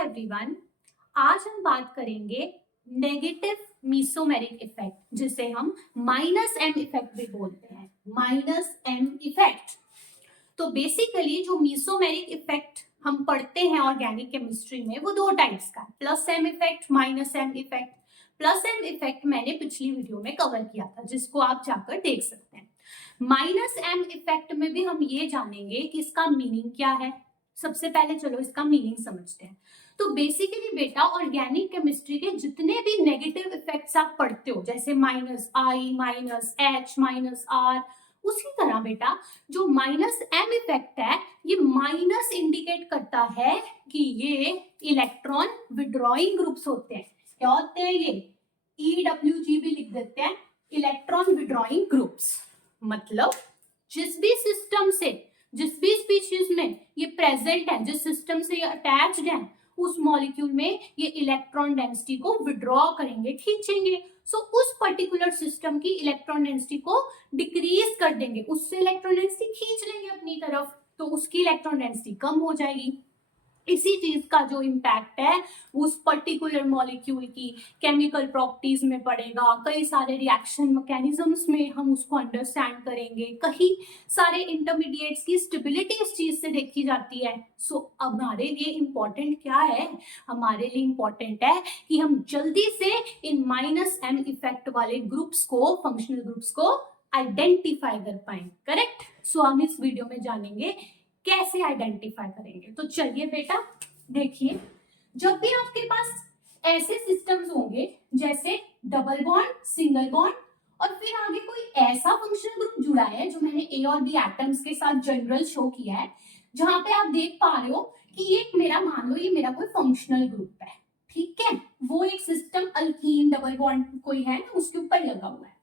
Everyone, आज हम बात करेंगे नेगेटिव मीसोमेरिक इफेक्ट, जिसे हम माइनस एम इफेक्ट भी बोलते हैं। माइनस एम इफेक्ट तो बेसिकली जो मीसोमेरिक इफेक्ट हम पढ़ते हैं ऑर्गेनिक केमिस्ट्री में, वो दो टाइप्स का, plus M effect, minus M effect. Plus M effect मैंने पिछली वीडियो में कवर किया था, जिसको आप जाकर देख सकते हैं। माइनस एम इफेक्ट में भी हम ये जानेंगे कि इसका मीनिंग क्या है। सबसे पहले चलो इसका मीनिंग समझते हैं। तो बेसिकली बेटा, ऑर्गेनिक केमिस्ट्री के जितने भी नेगेटिव इफेक्ट्स आप पढ़ते हो, जैसे minus I, minus H, minus R, उसी तरह बेटा जो माइनस एम इफेक्ट है, ये माइनस इंडिकेट करता है कि ये इलेक्ट्रॉन विड्रॉइंग ग्रुप्स होते हैं। क्या होते हैं ये? EWG भी लिख देते हैं, इलेक्ट्रॉन विड्रॉइंग ग्रुप्स। मतलब जिस भी सिस्टम से, जिस भी स्पीशीज में ये प्रेजेंट है, जिस सिस्टम से ये अटैच्ड है, उस मॉलिक्यूल में ये इलेक्ट्रॉन डेंसिटी को विड्रॉ करेंगे, खींचेंगे। सो उस पर्टिकुलर सिस्टम की इलेक्ट्रॉन डेंसिटी को डिक्रीज कर देंगे, उससे इलेक्ट्रॉन डेंसिटी खींच लेंगे अपनी तरफ, तो उसकी इलेक्ट्रॉन डेंसिटी कम हो जाएगी। इसी चीज का जो इम्पैक्ट है उस पर्टिकुलर मॉलिक्यूल की केमिकल प्रॉपर्टीज में पड़ेगा, कई सारे रिएक्शन मैकेनिज्म्स में हम उसको अंडरस्टैंड करेंगे, कई सारे इंटरमीडिएट्स की स्टेबिलिटी इस चीज से देखी जाती है। सो अब हमारे लिए इम्पोर्टेंट क्या है? हमारे लिए इम्पोर्टेंट है कि हम जल्दी से इन माइनस एम इफेक्ट वाले ग्रुप्स को, फंक्शनल ग्रुप्स को आइडेंटिफाई कर पाए। करेक्ट? सो हम इस वीडियो में जानेंगे कैसे आइडेंटिफाई करेंगे। तो चलिए बेटा देखिए, जब भी आपके पास ऐसे सिस्टम्स होंगे जैसे डबल बॉन्ड, सिंगल बॉन्ड, और फिर आगे कोई ऐसा फंक्शनल ग्रुप जुड़ा है जो मैंने ए और बी एटम्स के साथ जनरल शो किया है, जहां पे आप देख पा रहे हो कि एक मेरा, मान लो ये मेरा कोई फंक्शनल ग्रुप है, ठीक है, वो एक सिस्टम अल्कीन डबल बॉन्ड कोई है ना, उसके ऊपर लगा हुआ है।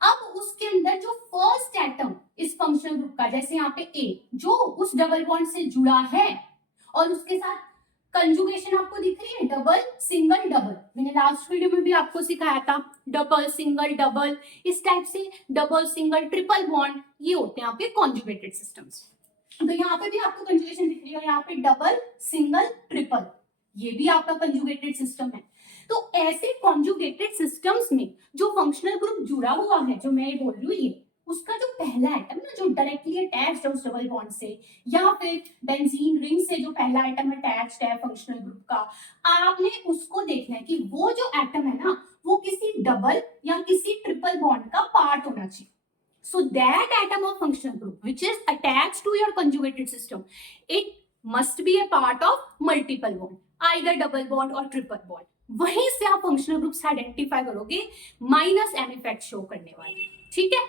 अब उसके अंदर जो फर्स्ट एटम इस फंक्शनल ग्रुप का, जैसे यहाँ पे ए, जो उस डबल बॉन्ड से जुड़ा है और उसके साथ कंजुगेशन आपको दिख रही है, डबल सिंगल डबल, मैंने लास्ट वीडियो में भी आपको सिखाया था, डबल सिंगल डबल, इस टाइप से डबल सिंगल ट्रिपल बॉन्ड, ये होते हैं आपके कॉन्जुगेटेड सिस्टम्स। तो यहाँ पे भी आपको कंजुगेशन दिख रही है, यहाँ पे डबल सिंगल ट्रिपल, ये भी आपका कंजुगेटेड सिस्टम है। तो ऐसे कॉन्जुगेटेड सिस्टम्स में जो फंक्शनल ग्रुप जुड़ा हुआ है, जो मैं बोल रही हूँ, ये उसका जो पहला एटम ना, जो डायरेक्टली अटैच्ड है उस डबल बॉन्ड से, या फिर बेंजीन रिंग से जो पहला एटम अटैच्ड है फंक्शनल ग्रुप का, आपने उसको देखना है कि वो जो एटम है ना, वो किसी डबल या किसी ट्रिपल बॉन्ड का पार्ट होना चाहिए। So that atom of functional group which is attached to your conjugated system, it must be a part of multiple bond, either double bond or triple bond. वहीं से आप functional groups identify करोगे minus M effect show करने वाले। ठीक है,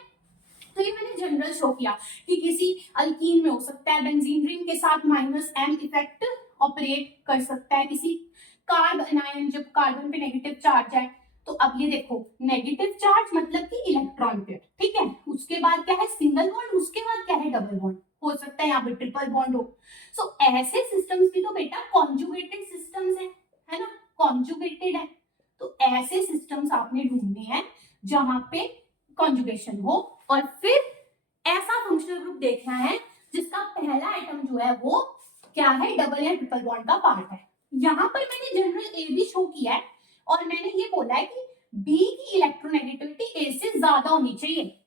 तो ये मैंने जनरल शो किया कि किसी अल्कीन में हो सकता है बेंजीन रिंग के साथ माइनस एम इफेक्ट ऑपरेट कर सकता है, किसी कार्बन आयन, जब कार्बन पे नेगेटिव चार्ज है। तो अब ये देखो, नेगेटिव चार्ज मतलब कि इलेक्ट्रॉन पेयर, ठीक है, उसके बाद क्या है सिंगल बॉन्ड, उसके बाद क्या है डबल बॉन्ड, हो सकता है यहाँ पे ट्रिपल बॉन्ड हो। सो ऐसे सिस्टम्स भी तो बेटा कॉन्जुगेटेड सिस्टम्स है ना, कॉन्जुगेटेड है। तो ऐसे सिस्टम्स आपने ढूंढने हैं जहां पे कॉन्जुगेशन हो, और फिर ऐसा फंक्शनल ग्रुप देखना है जिसका पहला आइटम जो है वो क्या है, डबल या ट्रिपल बॉन्ड का पार्ट है। यहाँ पर मैंने जनरल ए भी शो किया है, और मैंने ये बोला है कि बी की इलेक्ट्रोनेगेटिविटी ए से ज्यादा होनी चाहिए।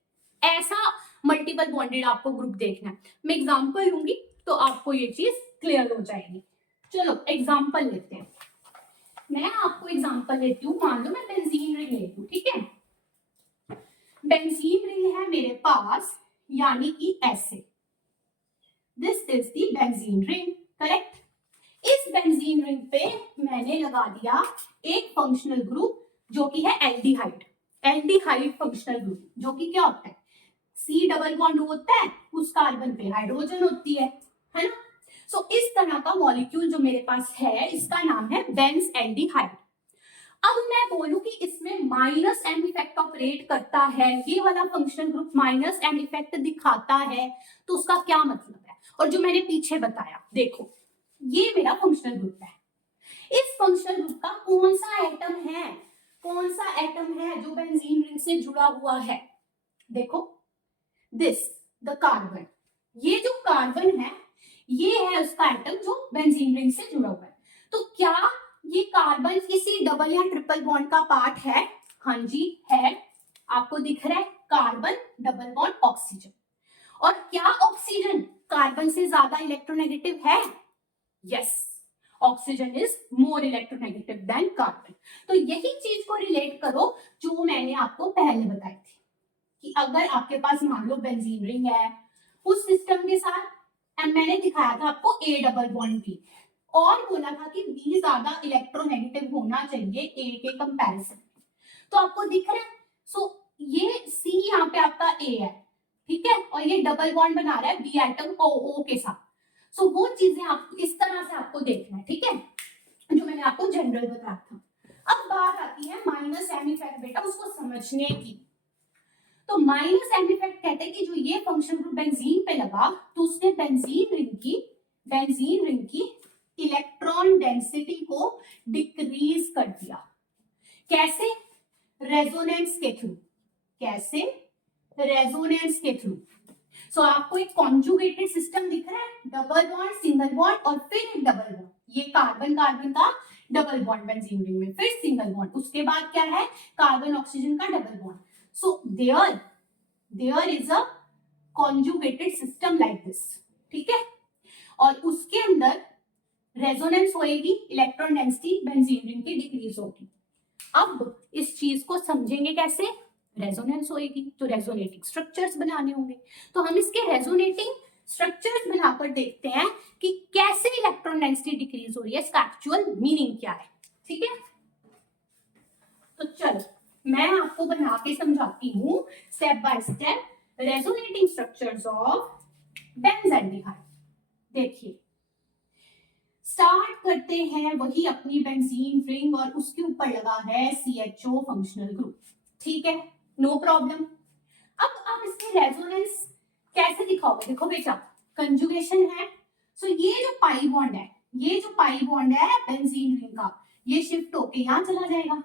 ऐसा मल्टीपल बॉन्डेड आपको ग्रुप देखना है। मैं एग्जांपल लूंगी तो आपको ये चीज क्लियर हो जाएगी। चलो एग्जांपल लेते हैं, मैं आपको एग्जांपल लेती हूँ। मान लो मैं बेंजीन रिंग लेती हूँ, ठीक है, बेंजीन रिंग है मेरे पास, यानी कि ऐसे, this is the benzene ring, correct. इस बेंजीन रिंग पे मैंने लगा दिया एक फंक्शनल ग्रुप जो कि है एल्डिहाइड, एल्डिहाइड फंक्शनल ग्रुप, जो कि क्या होता है, सी डबल बॉन्ड होता है, उस कार्बन पे हाइड्रोजन होती है ना। सो इस तरह का मॉलिक्यूल जो मेरे पास है, इसका नाम है बेंज एल्डिहाइड। अब मैं बोलूं कि इसमें माइनस एम इफेक्ट ऑपरेट करता है, ये वाला functional group minus M effect दिखाता है, तो उसका क्या मतलब है? और जो मैंने पीछे बताया, देखो ये मेरा फंक्शनल ग्रुप है, इस फंक्शनल ग्रुप का कौन सा एटम है, कौन सा एटम है जो बेंजीन रिंग से जुड़ा हुआ है? देखो दिस द कार्बन, ये जो कार्बन है ये है उसका एटम जो बेंजीन रिंग से जुड़ा हुआ है। तो क्या डबल या ट्रिपल बॉन्ड का पार्ट है? हाँ जी है, आपको दिख रहा है, कार्बन डबल बॉन्ड ऑक्सीजन। और क्या ऑक्सीजन कार्बन से ज्यादा इलेक्ट्रोनेगेटिव है? Yes, oxygen is more electronegative than carbon. तो यही चीज को रिलेट करो जो मैंने आपको पहले बताई थी कि अगर आपके पास मान लो बेंजीन रिंग है, उस सिस्टम के साथ मैंने दिखाया था आपको ए डबल बॉन्ड बी, और बोला था कि बी ज्यादा इलेक्ट्रोनेगेटिव होना चाहिए ए के कंपैरिजन। तो आपको दिख रहा है, सो ये सी यहाँ पे आपका ए है, ठीक है, और ये डबल बॉन्ड बना रहा है बी एटम ओ के साथ। सो वो चीजें आप इस तरह से आपको देखना है, ठीक है, जो मैंने आपको जनरल बताया था। अब बात आती है माइनस एम इफेक्ट बेटा, उसको समझने की। तो माइनस एम इफेक्ट कहते हैं कि जो ये फंक्शन ग्रुप बेंजीन पे लगा तो उसने बेंजीन रिंग की इलेक्ट्रॉन डेंसिटी को डिक्रीज कर दिया। कैसे? रेजोनेंस के थ्रू। कैसे? रेजोनेंस के थ्रू। सो आपको एक कॉन्जुगेटेड सिस्टम दिख रहा है, डबल बॉन्ड, सिंगल बॉन्ड और फिर एक डबल बॉन्ड। ये कार्बन कार्बन का डबल बॉन्ड बेंजीन रिंग में, फिर सिंगल बॉन्ड, उसके बाद क्या है, कार्बन ऑक्सीजन का double bond. So there is a conjugated system like this, ठीक है, और उसके अंदर रेजोनेंस होएगी, इलेक्ट्रॉन डेंसिटी बेंजीन रिंग की डिक्रीज होगी। अब इस चीज को समझेंगे कैसे? रेजोनेंस होएगी तो रेजोनेटिंग स्ट्रक्चर्स बनाने होंगे। तो हम इसके रेजोनेटिंग स्ट्रक्चर्स बनाकर देखते हैं कि कैसे इलेक्ट्रॉन डेंसिटी डिक्रीज हो रही है, इसका एक्चुअल मीनिंग क्या है, ठीक है। तो चलो मैं आपको बना के समझाती हूँ step by step resonating structures of benzaldehyde. देखिए, स्टार्ट करते हैं वही अपनी बेंजीन रिंग और उसके ऊपर लगा है CHO फंक्शनल ग्रुप, ठीक है, नो प्रॉब्लम। अब आप इसकी रेजोनेंस कैसे दिखाओगे? देखो बेटा, कंजुगेशन है, सो ये जो पाई बॉन्ड है, ये जो पाई बॉन्ड है बेंजीन रिंग का, ये शिफ्ट होके यहाँ चला जाएगा।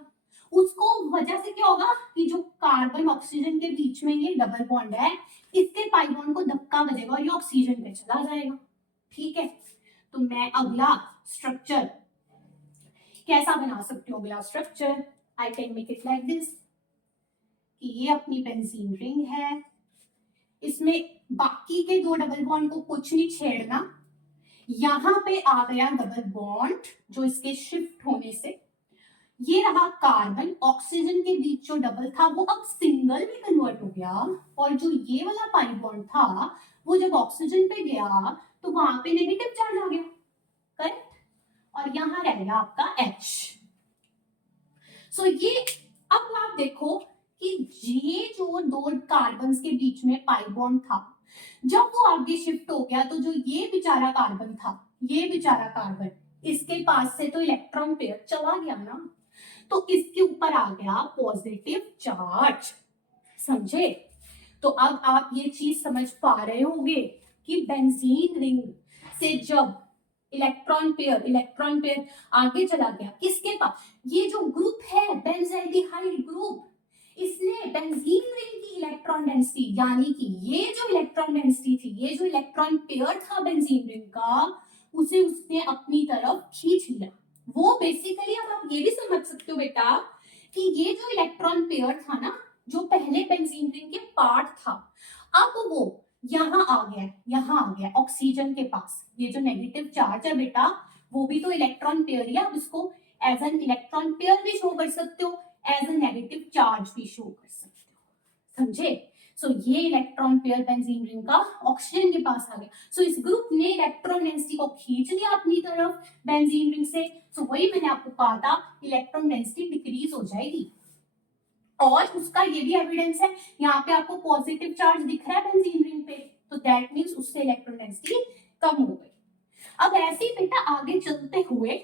उसको वजह से क्या होगा कि जो कार्बन ऑक्सीजन के बीच में ये डबल बॉन्ड है, इसके पाई बॉन्ड को धक्का बजेगा और ये ऑक्सीजन पे चला जाएगा, ठीक है। तो मैं अगला स्ट्रक्चर कैसा बना सकती हूँ? अगला structure I can make it like this कि ये अपनी बेंजीन रिंग है, इसमें बाकी के दो डबल बॉन्ड को कुछ नहीं छेड़ना, यहां पे आ गया डबल बॉन्ड जो इसके शिफ्ट होने से, ये रहा कार्बन ऑक्सीजन के बीच जो डबल था वो अब सिंगल में कन्वर्ट हो गया, और जो ये वाला पाई बॉन्ड था वो जब ऑक्सीजन पे गया तो वहां पे नेगेटिव चार्ज आ गया, करेक्ट, और यहां रह गया आपका H। सो ये अब आप देखो कि ये जो दो कार्बन के बीच में पाई बॉन्ड था, जब वो आगे शिफ्ट हो गया तो जो ये बेचारा कार्बन था, ये बेचारा कार्बन, इसके पास से तो इलेक्ट्रॉन पेयर चला गया ना, तो इसके ऊपर आ गया पॉजिटिव चार्ज, समझे। तो अब आप ये चीज समझ पा रहे होंगे कि बेंजीन रिंग से जब इलेक्ट्रॉन पेयर आगे चला गया, किसके पास, ये जो ग्रुप है बेंज़ाल्डिहाइड ग्रुप, इसने बेंजीन रिंग की इलेक्ट्रॉन डेंसिटी, यानी कि ये जो इलेक्ट्रॉन डेंसिटी थी, ये जो इलेक्ट्रॉन पेयर था बेंजीन रिंग का, उसे उसने अपनी तरफ खींच लिया। वो बेसिकली अब आप ये भी समझ सकते हो बेटा कि ये जो इलेक्ट्रॉन पेयर था ना, जो पहले बेंजीन रिंग के पार्ट था, अब वो यहाँ आ गया ऑक्सीजन के पास। ये जो नेगेटिव चार्ज है बेटा, वो भी तो इलेक्ट्रॉन पेयर ही, आप इसको एज एन इलेक्ट्रॉन पेयर भी शो कर सकते हो, एज ए नेगेटिव चार्ज भी शो कर सकते हो, समझे। सो ये इलेक्ट्रॉन पेयर बेंजीन रिंग का ऑक्सीजन के पास आ गया, सो इस ग्रुप ने इलेक्ट्रॉन डेंसिटी को खींच लिया अपनी तरफ बेंजीन रिंग से। सो वही मैंने आपको कहा था, इलेक्ट्रॉन डेंसिटी डिक्रीज हो जाएगी, और उसका ये भी एविडेंस है, यहाँ पे आपको पॉजिटिव चार्ज दिख रहा है बेंजीन रिंग पे, तो दैट मींस उससे इलेक्ट्रॉन डेंसिटी कम हो गई। अब ऐसे ही बेटा आगे चलते हुए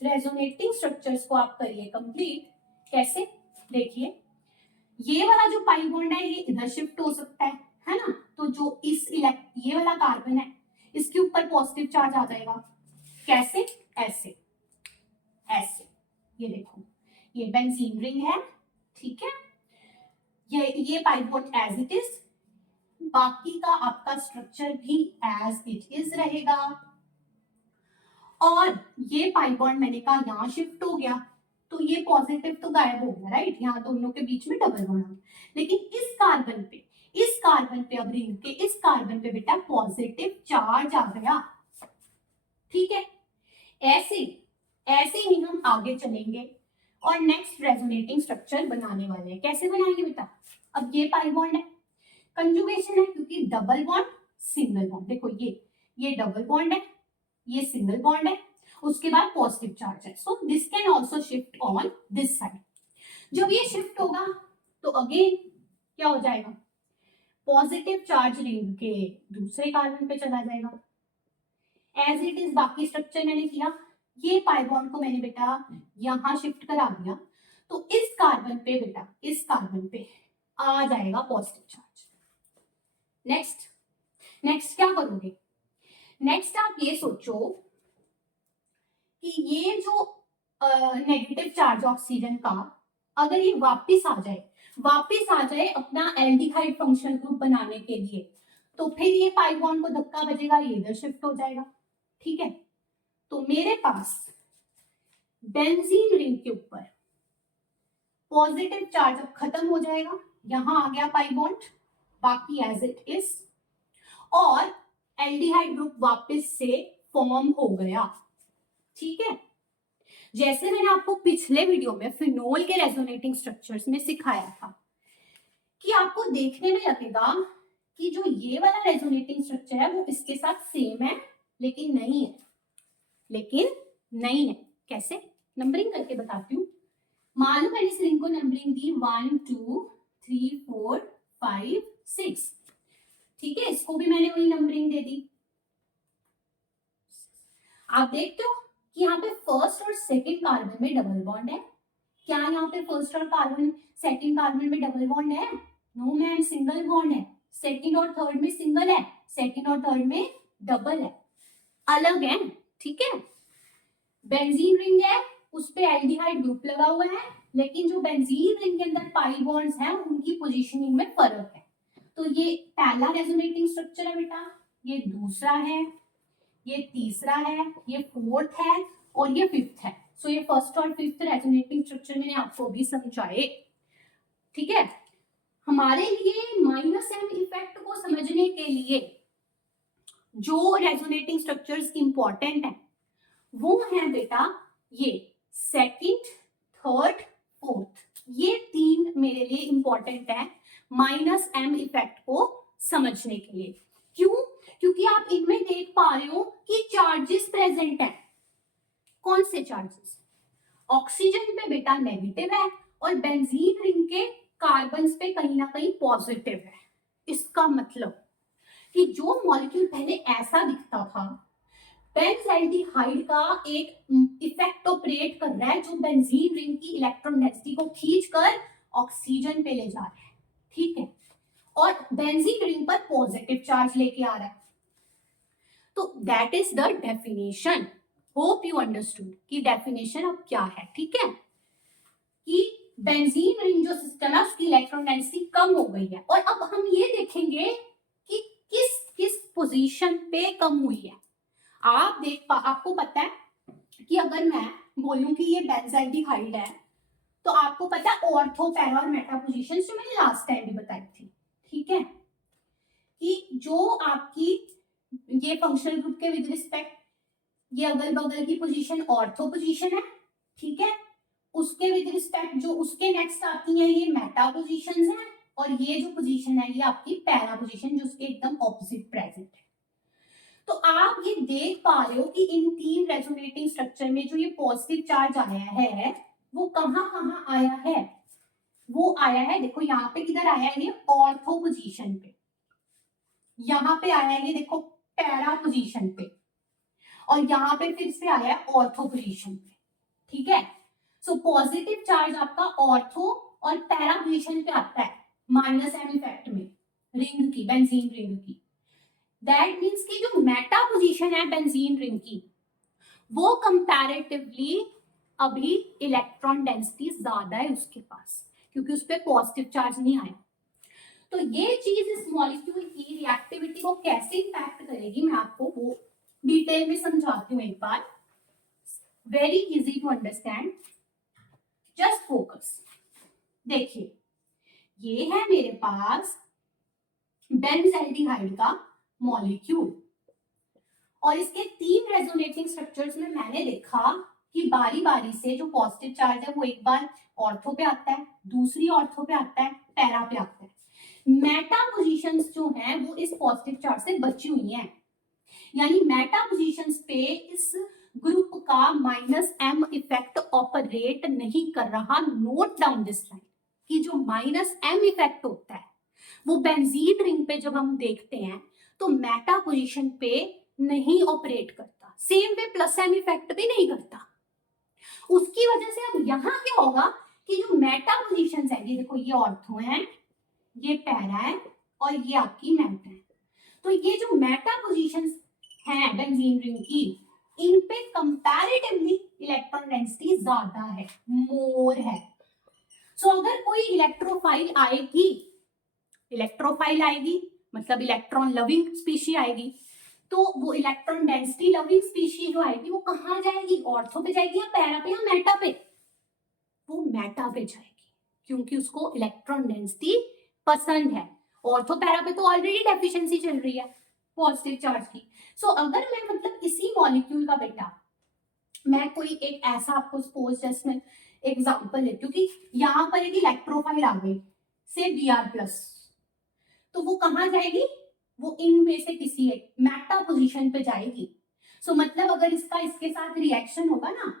रेजोनेटिंग स्ट्रक्चर्स को आप करिए कंप्लीट। कैसे? देखिए, ये वाला जो पाई बॉन्ड है ये इधर शिफ्ट हो सकता है ना, तो जो ये वाला कार्बन है इसके ऊपर पॉजिटिव चार्ज आ जाएगा। कैसे? ऐसे ऐसे, ये देखो, ये बेंजीन रिंग है, ठीक है, ये pi bond as it is, बाकी का आपका स्ट्रक्चर भी एज इट इज रहेगा, और ये पाई बॉन्ड मैंने कहा यहां शिफ्ट हो गया, तो ये पॉजिटिव तो गायब हो गया, राइट, यहाँ दोनों के बीच में डबल बॉन्ड आ गया। लेकिन इस कार्बन पे अब रिंग के इस कार्बन पे बेटा पॉजिटिव चार्ज आ गया। ठीक है, ऐसे ऐसे ही हम आगे चलेंगे और नेक्स्ट रेजोनेटिंग स्ट्रक्चर बनाने वाले हैं। कैसे बनाएंगे बेटा? अब ये पाई बॉन्ड है, कंजुगेशन है क्योंकि डबल बॉन्ड सिंगल बॉन्ड, देखो ये डबल बॉन्ड है, ये सिंगल बॉन्ड है, उसके बाद पॉजिटिव चार्ज है, so this can also shift on this side. जब ये शिफ्ट होगा तो अगेन क्या हो जाएगा? पॉजिटिव चार्ज रिंग के दूसरे कार्बन पे चला जाएगा। एज इट इज बाकी स्ट्रक्चर मैंने किया, ये पाई बॉन्ड को मैंने बेटा यहां शिफ्ट करा दिया, तो इस कार्बन पे बेटा इस कार्बन पे आ जाएगा पॉजिटिव चार्ज। नेक्स्ट क्या करोगे? नेक्स्ट आप ये सोचो कि ये जो नेगेटिव चार्ज ऑक्सीजन का अगर ये वापस आ जाए अपना एल्डिहाइड फंक्शनल ग्रुप बनाने के लिए, तो फिर ये पाई बॉन्ड को धक्का बजेगा, ये इधर शिफ्ट हो जाएगा। ठीक है, तो मेरे पास बेंजीन रिंग के ऊपर पॉजिटिव चार्ज अब खत्म हो जाएगा, यहां आ गया पाई बॉन्ड, बाकी एज इट इज, और एल्डिहाइड ग्रुप वापस से फॉर्म हो गया। ठीक है, जैसे मैंने आपको पिछले वीडियो में फिनोल के रेजोनेटिंग स्ट्रक्चर्स में सिखाया था कि आपको देखने में लगेगा कि जो ये वाला रेजोनेटिंग स्ट्रक्चर है वो इसके साथ सेम है, लेकिन नहीं है। कैसे? नंबरिंग करके बताती हूँ। मान लो मैंने इस रिंग को नंबरिंग दी 1 2 3 4 5 6। ठीक है, इसको भी मैंने वही नंबरिंग दे दी। आप देखते हो कि यहाँ पे फर्स्ट और सेकंड कार्बन में डबल बॉन्ड है। क्या यहाँ पे फर्स्ट और सेकंड कार्बन में डबल बॉन्ड है? नो मैन, सिंगल बॉन्ड है। सेकंड और थर्ड में सिंगल है, सेकंड और थर्ड में डबल है, अलग है। ठीक है, बेंजीन रिंग है, उस पे एल्डिहाइड ग्रुप लगा हुआ है, लेकिन जो बेंजीन रिंग के अंदर पाई बॉन्ड्स हैं उनकी पोजीशनिंग में फर्क है। तो ये पहला रेजोनेटिंग स्ट्रक्चर है बेटा, ये दूसरा है, ये तीसरा है, ये फोर्थ है और ये फिफ्थ है। सो ये फर्स्ट और फिफ्थ रेजोनेटिंग स्ट्रक्चर मैंने आपको अभी समझाए। ठीक है, हमारे लिए माइनस एम इफेक्ट को समझने के लिए जो रेजोनेटिंग स्ट्रक्चर्स इंपॉर्टेंट है वो है बेटा ये सेकंड, थर्ड, फोर्थ, ये तीन मेरे लिए इंपॉर्टेंट है माइनस एम इफेक्ट को समझने के लिए। क्यों? क्योंकि आप इनमें देख पा रहे हो कि चार्जेस प्रेजेंट है। कौन से चार्जेस? ऑक्सीजन पे बेटा नेगेटिव है और बेंजीन रिंग के कार्बन्स पे कहीं ना कहीं पॉजिटिव है। इसका मतलब कि जो मॉलिक्यूल पहले ऐसा दिखता था, बेंजल्डिहाइड का एक इफेक्ट ऑपरेट कर रहा है जो बेंजीन रिंग की इलेक्ट्रॉन डेंसिटी को खींचकर ऑक्सीजन पे ले जा रहा है। ठीक है, और बेंजीन रिंग पर पॉजिटिव चार्ज लेके आ रहा है। तो that is the definition. Hope you understood कि डेफिनेशन अब क्या है। ठीक है, कि बेंजीन रिंग जो सिस्टम है उसकी इलेक्ट्रॉन डेंसिटी कम हो गई है, और अब हम ये देखेंगे कि किस किस पोजीशन पे कम हुई है। आपको पता है कि अगर मैं बोलूं कि ये बेंजल्डिहाइड है, तो आपको पता है ऑर्थो, पैरा और मेटा पोजीशन जो मैंने लास्ट टाइम भी बताई थी। ठीक है, कि जो आपकी ये फंक्शनल ग्रुप के विद रिस्पेक्ट ये अगल बगल की पोजीशन ऑर्थो पोजीशन है। ठीक है, उसके विद रिस्पेक्ट जो उसके नेक्स्ट आती है ये मेटा पोजीशंस हैं, और ये जो पोजीशन है ये आपकी पैरा पोजीशन जो उसके एकदम ऑपोजिट प्रेजेंट है। तो आप ये देख पा रहे हो कि इन तीन रेजोनेटिंग स्ट्रक्चर में जो ये पॉजिटिव चार्ज आया है वो कहाँ आया है? वो आया है, देखो यहाँ पे किधर आया है, ये ऑर्थो पोजीशन पे, यहाँ पे आया है ये देखो पैरा पोजीशन पे, और यहाँ पे फिर से आया है ऑर्थो पोजीशन पे। ठीक है, सो पॉजिटिव चार्ज आपका ऑर्थो और पैरा पोजीशन पे आता है माइनस एम इफेक्ट में रिंग की, बेंजीन रिंग की। दैट मीन्स कि जो मेटा पोजीशन है बेंजीन रिंग की वो कंपैरेटिवली अभी इलेक्ट्रॉन डेंसिटी ज्यादा है उसके पास, क्योंकि उस पर पॉजिटिव चार्ज नहीं आया। तो ये चीज इस मॉलिक्यूल की रिएक्टिविटी को कैसे इंपैक्ट करेगी मैं आपको वो डिटेल में समझाती हूँ एक बार। Very easy to understand. Just focus. देखिए ये है मेरे पास बेंज़ाइलडिहाइड का मॉलिक्यूल और इसके 3 रेजोनेटिंग स्ट्रक्चर्स में मैंने देखा कि बारी बारी से जो पॉजिटिव चार्ज है वो एक बार ऑर्थो पे आता है, दूसरी ऑर्थो पे आता है, पैरा पे आता है। मेटा पोजीशंस जो हैं वो इस पॉजिटिव चार्ज से बची हुई हैं, यानी मेटा पोजीशंस पे इस ग्रुप का -m इफेक्ट ऑपरेट नहीं कर रहा। नोट डाउन दिस लाइन कि जो -m इफेक्ट होता है वो बेंजीन रिंग पे जब हम देखते हैं तो मेटा पोजीशन पे नहीं ऑपरेट करता, सेम वे +m इफेक्ट भी नहीं करता। उसकी वजह से अब यहाँ क्या होगा कि जो मेटा पोजीशन है, ये देखो ये ऑर्थो है, ये पैरा है और ये आपकी मेटा है। तो ये जो मेटा पोजीशंस हैं बेंजीन रिंग की, इन पे कंपैरेटिवली इलेक्ट्रॉन डेंसिटी ज्यादा है, मोर है। सो अगर कोई इलेक्ट्रोफाइल आएगी मतलब इलेक्ट्रॉन लविंग स्पीशी आएगी, तो वो इलेक्ट्रॉन डेंसिटी लविंग स्पीशी जो आएगी वो कहाँ जाएगी, ऑर्थो पे जाएगी या पैरा पे या मेटा पे? वो मेटा पे जाएगी क्योंकि उसको इलेक्ट्रॉन डेंसिटी पसंद है। ऑर्थो पैरा पे तो ऑलरेडी डेफिशिएंसी चल रही है पॉजिटिव चार्ज की। सो अगर मैं मतलब इसी मॉलिक्यूल का बेटा मैं कोई एक ऐसा आपको सपोज जस्ट मैं एग्जांपल लेती हूँ कि यहाँ पर एक इलेक्ट्रोफाइल आ गई से Br+, तो वो कहाँ जाएगी, वो इनमें से किसी एक मेटा पोजीशन पे जाएगी। सो मतलब अगर इसका इसके साथ रिएक्शन होगा ना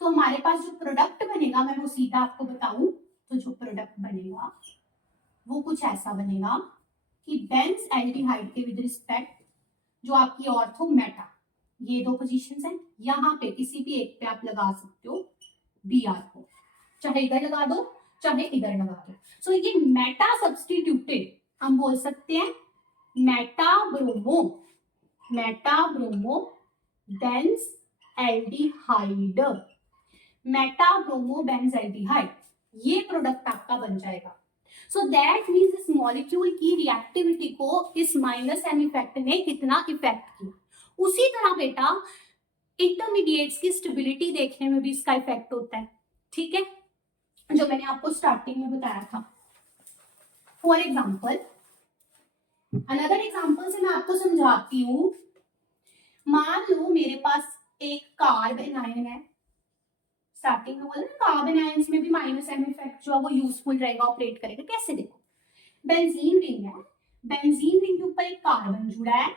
तो हमारे पास जो प्रोडक्ट बनेगा, मैं वो सीधा आपको बताऊं तो जो प्रोडक्ट बनेगा वो कुछ ऐसा बनेगा कि बेंज़ाइलडिहाइड के विद रिस्पेक्ट जो आपकी ऑर्थो मेटा, ये 2 पोजीशंस हैं, यहाँ पे किसी भी एक पे आप लगा सकते हो Br को, चाहे इधर लगा दो चाहे इधर लगा दो। सो ये मेटा सब्स्टिट्यूटेड हम बोल सकते हैं मेटा ब्रोमो बेंज़ाइलडिहाइड, मेटा ब्रोमो बेंज़ाइलडिहाइड, ये प्रोडक्ट आपका बन जाएगा। सो दैट मीन्स इस मॉलिक्यूल की रिएक्टिविटी को इस -m इफेक्ट ने कितना इफेक्ट किया। उसी तरह बेटा इंटरमीडिएट्स की स्टेबिलिटी देखने में भी इसका इफेक्ट होता है, ठीक है, जो मैंने आपको स्टार्टिंग में बताया था। फॉर एग्जाम्पल, अनदर एग्जाम्पल से मैं आपको समझाती हूँ। मान लो मेरे पास एक कार्बन आयन है, स्टार्टिंग में बोला ना कार्बन आयन्स में भी -m इफेक्ट जो है वो यूजफुल रहेगा, ऑपरेट करेगा। कैसे? देखो बेंजीन रिंग है, बेंजीन रिंग के ऊपर एक कार्बन जुड़ा है,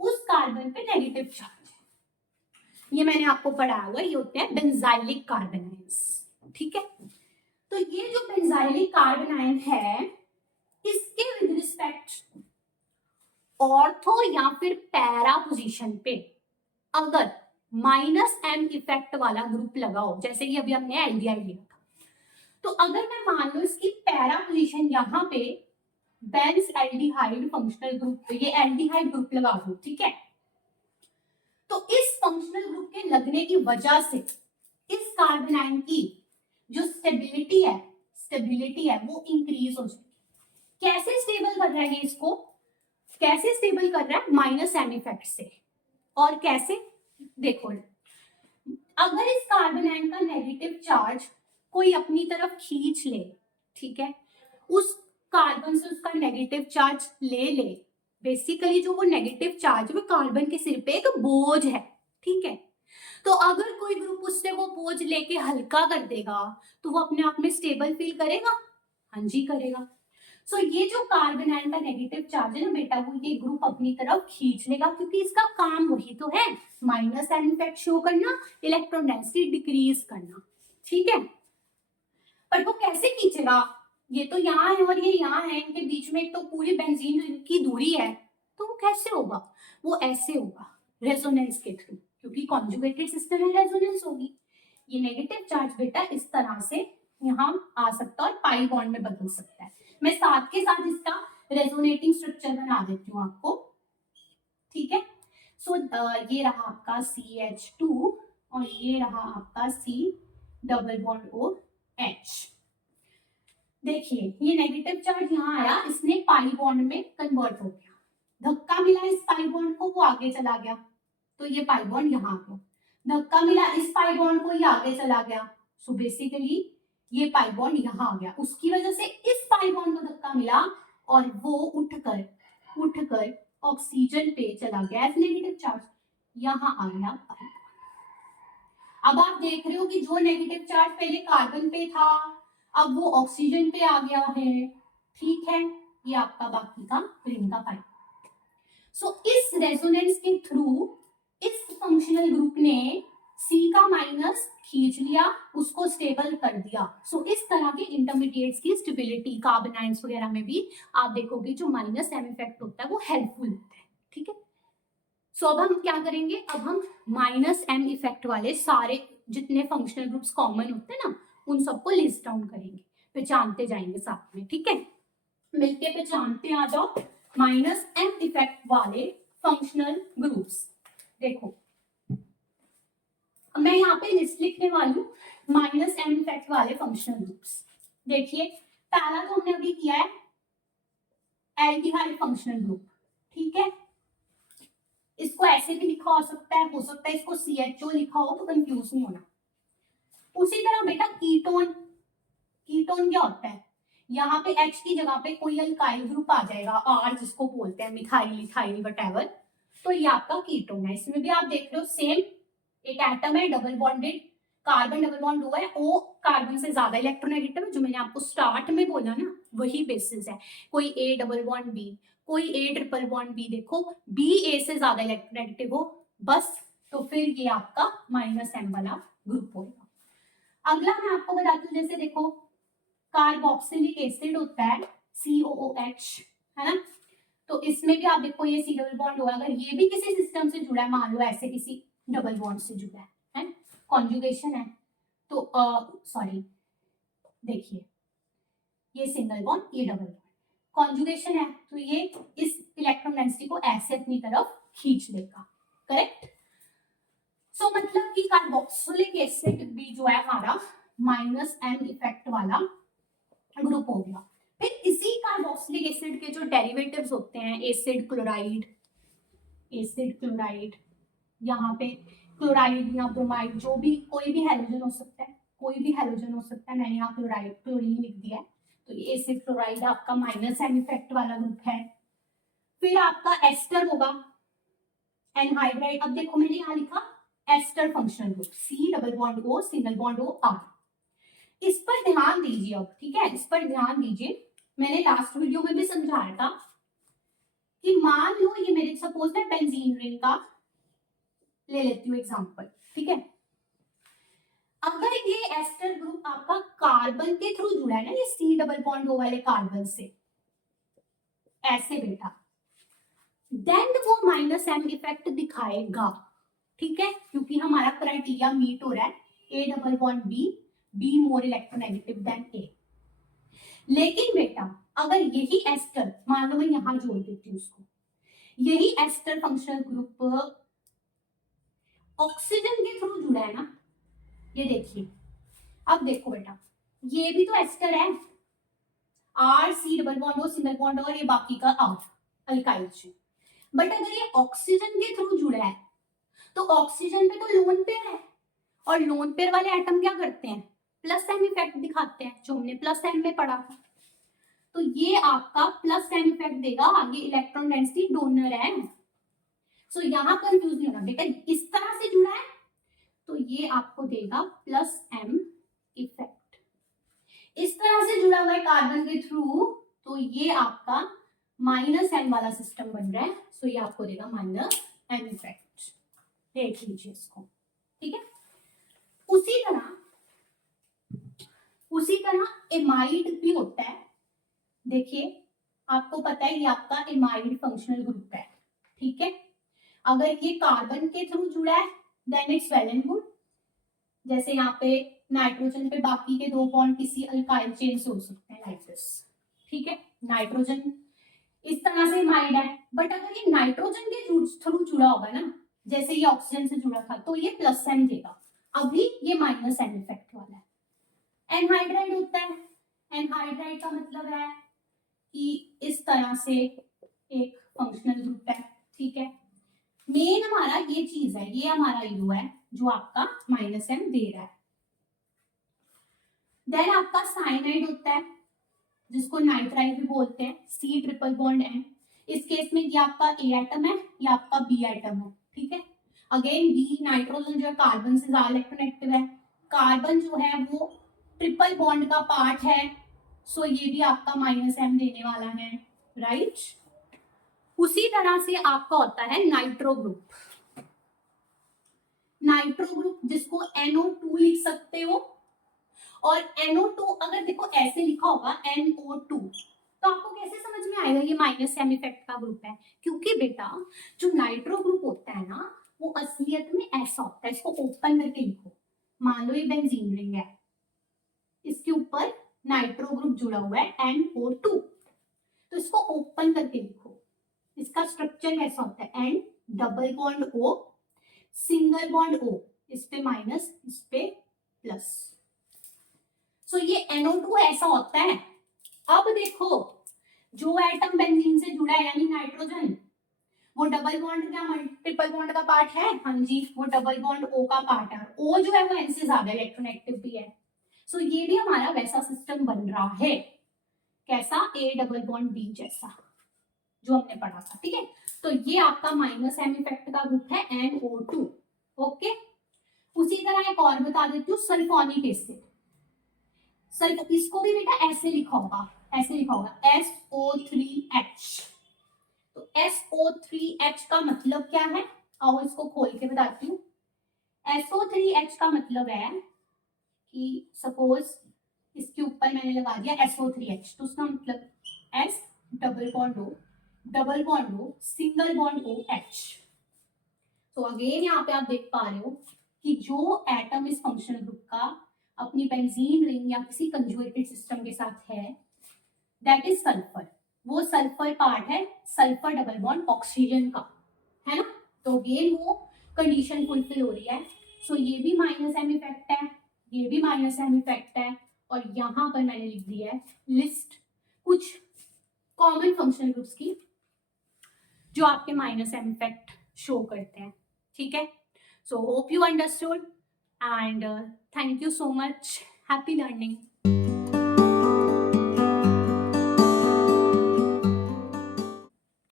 उस कार्बन पे नेगेटिव चार्ज है, ये मैंने आपको पढ़ाया हुआ, ये होते हैं बेंजाइलिक कार्बन आयन्स, ठीक है। तो ये जो बेंजाइलिक कार्बन आयन है इसके विद रिस्पेक्ट ऑर्थो या फिर पैरा पोजीशन पे अगर -m इफेक्ट वाला ग्रुप लगा हो, जैसे कि अभी हमने एल्डिहाइड लिया था, तो अगर मैं मान लो इसकी पैरा पोजीशन यहाँ पे बेंज़ाइलडिहाइड फंक्शनल ग्रुप, ये एल्डिहाइड ग्रुप लगा दो, ठीक है, तो इस फंक्शनल ग्रुप के लगने की वजह से इस कार्बन आयन की जो स्टेबिलिटी है वो इंक्रीज हो जाएगी। कैसे स्टेबल कर रहा है ये इसको, कैसे स्टेबल कर रहा है? -m इफेक्ट से। और कैसे? देखो अगर इस कार्बन आयन का नेगेटिव चार्ज कोई अपनी तरफ खींच ले, ठीक है, उस कार्बन से उसका नेगेटिव चार्ज ले, बेसिकली जो वो नेगेटिव चार्ज वो कार्बन के सिर पे एक बोझ है, ठीक है, तो अगर कोई ग्रुप उससे वो बोझ लेके हल्का कर देगा तो वो अपने आप में स्टेबल फील करेगा? हाँ जी करेगा। सो ये जो कार्बन आयन का नेगेटिव चार्ज है ना बेटा, वो ये ग्रुप अपनी तरफ खींच लेगा क्योंकि इसका काम वही तो है, -m इफेक्ट शो करना, इलेक्ट्रॉन डेंसिटी डिक्रीज करना, ठीक है। पर वो कैसे खींचेगा? ये तो यहाँ है और ये यहाँ है, इनके बीच में तो पूरी बेंजीन रिंग की दूरी है, तो वो कैसे होगा? वो ऐसे होगा, रेजोनेंस के थ्रू, क्योंकि कॉन्जुगेटेड सिस्टम में रेजोनेंस होगी। ये नेगेटिव चार्ज बेटा इस तरह से यहाँ आ सकता है और पाई बॉन्ड में बदल सकता है। मैं साथ के साथ इसका रेजोनेटिंग स्ट्रक्चर बना देती हूँ आपको, ठीक है। सो ये रहा आपका CH2 और ये रहा आपका C≡OH। देखिए ये नेगेटिव चार्ज यहाँ आया, इसने पाई बॉन्ड में कन्वर्ट हो गया, धक्का मिला इस पाई बॉन्ड को, वो आगे चला गया, तो ये पाई बॉन्ड यहाँ आ गया, धक्का मिला इस पाई बॉन्ड को, ये आगे चला गया। सो बेसिकली ये पाई बॉन्ड यहाँ आ गया, उसकी वजह से इस पाई बॉन्ड को धक्का मिला और वो उठकर ऑक्सीजन पे चला गया एज नेगेटिव चार्ज, यहाँ आ गया पाई। अब आप देख रहे हो कि जो नेगेटिव चार्ज पहले कार्बन पे था अब वो ऑक्सीजन पे आ गया है, ठीक है, ये आपका बाकी का रिंग का पाई। सो इस रेजोनेंस के थ्रू इस फंक्शनल ग्रुप ने C का माइनस खींच लिया, उसको स्टेबल कर दिया। सो इस तरह के इंटरमीडिएट्स की स्टेबिलिटी कार्बन आयंस वगैरह में भी आप देखोगे जो माइनस M इफेक्ट होता है वो हेल्पफुल होता है, ठीक है। सो अब हम क्या करेंगे, अब हम माइनस M इफेक्ट वाले सारे जितने फंक्शनल ग्रुप्स कॉमन होते हैं ना उन सबको लिस्ट डाउन करेंगे, पहचानते जाएंगे साथ में, ठीक है, मिलके पहचानते आ जाओ माइनस M इफेक्ट वाले फंक्शनल ग्रुप्स। देखो मैं यहाँ पे लिस्ट लिखने वाली हूँ माइनस M इफेक्ट वाले फंक्शनल ग्रुप्स। देखिए पहला तो हमने अभी किया है एल्डिहाइड फंक्शनल ग्रुप, ठीक है, इसको ऐसे भी लिखा हो सकता है इसको CHO लिखा हो तो कंफ्यूज नहीं होना। उसी तरह बेटा कीटोन क्या होता है, यहाँ पे H की जगह पे कोई अल्काइल ग्रुप आ जाएगा, R जिसको बोलते हैं, मिथाइल इथाइल वटएवर, तो ये आपका कीटोन है। इसमें भी आप देख रहे हो सेम एक एटम है double bonded, carbon double bond हुआ है, O कार्बन से ज्यादा इलेक्ट्रोनेगेटिव है, जो मैंने आपको स्टार्ट में बोला ना वही बेसिस है। कोई A डबल बॉन्ड B, कोई A ट्रिपल बॉन्ड B, देखो B A से ज्यादा इलेक्ट्रोनेगेटिव हो बस, तो फिर ये आपका माइनस M वाला ग्रुप होगा। अगला मैं आपको बताती हूँ, जैसे देखो कार्बोक्सिलिक एसिड होता है COOH, है ना, तो इसमें भी आप देखो ये C डबल बॉन्ड होगा, अगर ये भी किसी सिस्टम से जुड़ा है, मान लो ऐसे किसी डबल बॉन्ड से जुड़ा है, कॉन्जुगेशन है, तो सॉरी देखिए ये सिंगल बॉन्ड ये डबल बॉन्ड, कॉन्जुगेशन है तो ये इस इलेक्ट्रॉन डेंसिटी को ऐसे अपनी तरफ खींच लेगा, करेक्ट। सो मतलब कि कार्बोक्सिलिक एसिड भी जो है हमारा माइनस M इफेक्ट वाला ग्रुप हो गया। फिर इसी कार्बोक्सिलिक एसिड के जो डेरिवेटिव्स होते हैं एसिड क्लोराइड, यहाँ पे क्लोराइड या ब्रोमाइड, जो भी कोई भी हैलोजन हो सकता है, मैंने यहाँ क्लोरीन लिख दिया है, तो ये एसिड क्लोराइड आपका माइनस M इफेक्ट वाला ग्रुप है। फिर आपका एस्टर होगा एनहाइड्राइड, अब देखो मैंने यहाँ लिखा ester functional group C double bond O single bond O R, इस पर ध्यान दीजिए अब, ठीक है, इस पर ध्यान दीजिए। मैंने लास्ट वीडियो में भी समझाया था कि मान लो ये मेरे सपोज मैं बेंजीन रिंग का ले लेती हूँ एग्जांपल, ठीक है, अगर ये एस्टर ग्रुप आपका कार्बन के थ्रू जुड़ा है ना, ये C डबल बॉन्ड O वाले कार्बन से ऐसे बेटा, देन वो माइनस M इफेक्ट दिखाएगा, ठीक है, क्योंकि हमारा क्राइटेरिया मीट हो रहा है A double bond B more electronegative than A। लेकिन बेटा अगर यही एस्टर, मान लो मैं यहां जोड़ देती हूँ उसको, यही एस्टर फंक्शनल ग्रुप ऑक्सीजन के थ्रू जुड़ा है ना, ये देखिए, अब देखो बेटा ये भी तो एस्टर है, R C double bond O single bond और ये बाकी का R अल्काइल, बट अगर ये ऑक्सीजन के थ्रू जुड़ा है तो ऑक्सीजन पे तो लोन पेयर है, और लोन पेयर वाले एटम क्या करते हैं, प्लस M इफेक्ट दिखाते हैं, जो हमने प्लस M में पढ़ा था, तो ये आपका प्लस M इफेक्ट देगा, आगे इलेक्ट्रॉन डेंसिटी डोनर है, सो यहाँ कंफ्यूज नहीं होना बेटा, इस तरह से जुड़ा है तो ये आपको देगा प्लस M इफेक्ट, इस तरह से जुड़ा हुआ है कार्बन के थ्रू तो ये आपका माइनस M वाला सिस्टम बन रहा है, सो ये आपको देगा माइनस M इफेक्ट, देख लीजिए इसको, ठीक है। उसी तरह एमाइड भी होता है, देखिए आपको पता है ये आपका एमाइड फंक्शनल ग्रुप है, ठीक है, अगर ये कार्बन के थ्रू जुड़ा है then it's well and good, जैसे यहाँ पे नाइट्रोजन पे बाकी के दो बॉन्ड किसी अल्काइल चेन से हो सकते हैं लाइक दिस, ठीक है, नाइट्रोजन इस तरह से एमाइड है, बट अगर ये नाइट्रोजन के थ्रू जुड़ा होगा ना, जैसे ये ऑक्सीजन से जुड़ा था तो ये प्लस M देगा, अभी ये माइनस M इफेक्ट वाला है। एनहाइड्राइड होता है, एनहाइड्राइड का मतलब है कि इस तरह से एक फंक्शनल ग्रुप है, ठीक है, मेन हमारा ये चीज है, ये हमारा यू है जो आपका माइनस M दे रहा है। देन आपका साइनाइड होता है जिसको नाइट्राइल भी बोलते हैं, C ट्रिपल बॉन्ड N। इस केस में ये आपका A एटम है, ये आपका B एटम है, ठीक है। अगेन बी नाइट्रोजन जो है कार्बन से ज्यादा इलेक्ट्रोनेगेटिव है, कार्बन जो है वो ट्रिपल बॉन्ड का पार्ट है, सो ये भी आपका -M देने वाला है, राइट। उसी तरह से आपका होता है नाइट्रो ग्रुप, नाइट्रो ग्रुप जिसको NO2 लिख सकते हो, और NO2 अगर देखो ऐसे लिखा होगा NO2 तो आपको कैसे समझ में आएगा ये -M इफेक्ट का ग्रुप है, क्योंकि बेटा जो नाइट्रो ग्रुप होता है ना वो असलियत में ऐसा होता है, इसको ओपन करके लिखो, मान लो ये बेंजीन रिंग है, इसके ऊपर नाइट्रो ग्रुप जुड़ा हुआ है NO2, तो इसको ओपन करके लिखो, इसका स्ट्रक्चर कैसा होता है, N double bond O single bond O, इस पे माइनस इस पे प्लस, सो ये NO2 ऐसा होता है। अब देखो जो एटम बेंजीन से जुड़ा है यानी नाइट्रोजन, वो डबल बॉन्ड या ट्रिपल बॉन्ड का पार्ट है, हाँ जी वो डबल बॉन्ड O का पार्ट है, O जो है वो N से ज्यादा इलेक्ट्रोनेगेटिव भी है, सो ये भी हमारा वैसा सिस्टम बन रहा है, कैसा, A डबल बॉन्ड B जैसा जो हमने पढ़ा था, ठीक है। तो ये आपका -M इफेक्ट का ग्रुप है NO2, ओके। उसी तरह एक और बता देती हूँ, सल्फोनिक एसिड, सल्फ इसको भी बेटा ऐसे लिखा होगा, ऐसे लिखा होगा SO3H, तो SO3H का मतलब क्या है, आओ इसको खोल के बताती हूँ। SO3H का मतलब है कि सपोज इसके ऊपर मैंने लगा दिया SO3H, तो उसका मतलब S double bond O double bond O single bond OH। तो अगेन यहाँ पे आप देख पा रहे हो कि जो एटम इस फंक्शनल ग्रुप का अपनी बेंजीन रिंग या किसी कंजुगेटेड सिस्टम के साथ है, दैट इज सल्फर, वो सल्फर पार्ट है सल्फर डबल बॉन्ड ऑक्सीजन का, है ना। तो अगेन वो कंडीशन फुलफिल हो रही है, सो ये भी -M इफेक्ट है, ये भी -M इफेक्ट है, और यहाँ पर मैंने लिख दिया है लिस्ट कुछ कॉमन फंक्शनल ग्रुप्स की जो आपके -M इफेक्ट शो करते हैं, ठीक है। So hope you understood and thank you so much, happy learning.